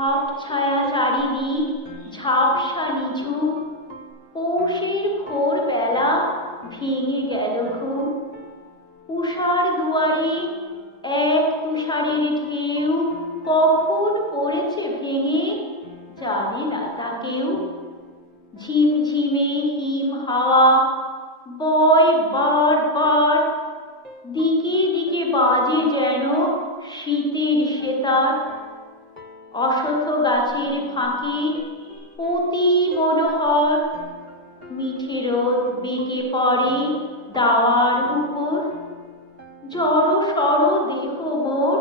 আট ছায়া চারিদিক ঝাপসা নিচু, পৌষের ভোর বেলা ভেঙে গেল ঘুম। উষার দুয়ারে এক তুষারের ঢেউ কখন পড়েছে ভেঙে জানে না তা কেউ। ঝিমঝিমে হিম হাওয়া, বয় বার বার, দিকে দিকে বাজে যেন শীতের সেতার। অসথ গাছের ফাঁকে অতি মনোহর মিঠে রোদ বেঁকে পড়ে দাওয়ার উপর। জড় সড় দেহ মোর,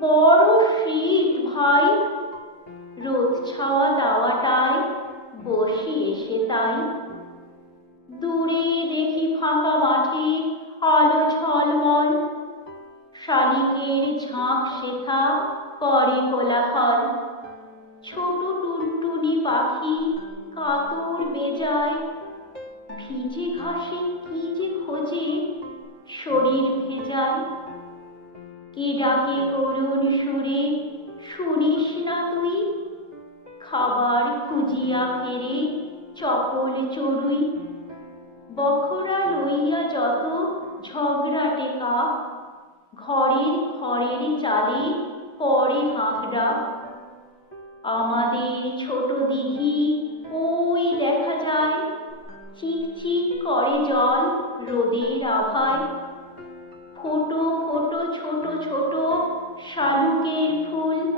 বড় শীত ভাই। রোদ ছাওয়া দাওয়াটায় বসি এসে তাই। দূরে দেখি ফাঁকা মাঠে আলো ঝলমল। শালিকের ঝাঁক শেখা করে কোলাহল। ছোট টুনটুনি পাখি কাতর বেজায়। ভিজে ঘাসে কি যে খোঁজে, শরীর ভেজায়। কে ডাকে করুণ সুরে, শুনিস না তুই? খাবার খুঁজিয়া ফেরে চপল চড়ুই। বখরা লইয়া যত ঝগড়া টেকা, ঘরের ঘরের চালে পরে হাঁকড়া আমাদের ছোট দিঘি, ওই দেখা যায়। চিকচিক করে জল রোদের আভায়। ফোটো ফোটো, ছোট ছোট শালুকের ফুল।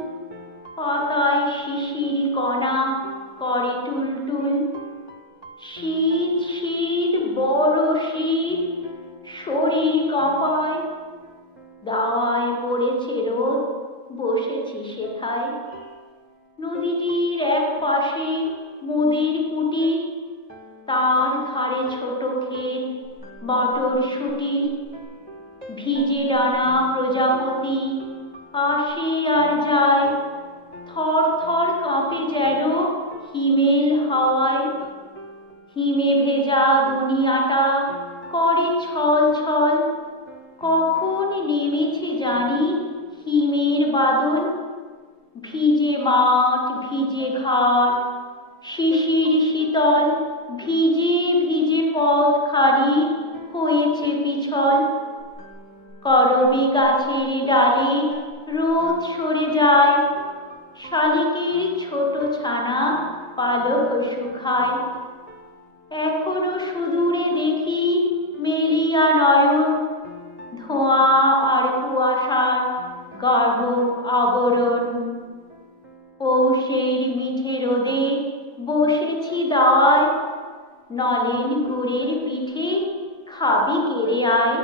পাতায় শিশির কণা করে টুলটুল। শীত শীত, বড় শীত, শরীর কাঁপায়। দাওয়ায় পড়েছে রোদ। বসেছি সেথায়। নদীটির এক পাশে মোদের কুটির তার ধারে ছোট ক্ষেত বাটর শুটি ভিজে ডানা প্রজাপতি, আসে আর যায়, থর থর কাঁপে যেন হিমেল হাওয়ায়। হিমে ভেজা দুনিয়াটা করে ছল ছল, কখন নেমেছে জানি হিমের বাদল, ভিজে মাঠ, ভিজে ঘাট, শিশির শীতল, ভিজে ভিজে পথ খালি হয়েছে পিছল। করবি গাছের ডালে রোদ সরে যায়, শালিকের ছোট ছানা পালক শুকায়। পৌষের মিঠে রোদে বসেছি দল। নলেন গুড়ের পিঠে খাবি কেড়ে আয়।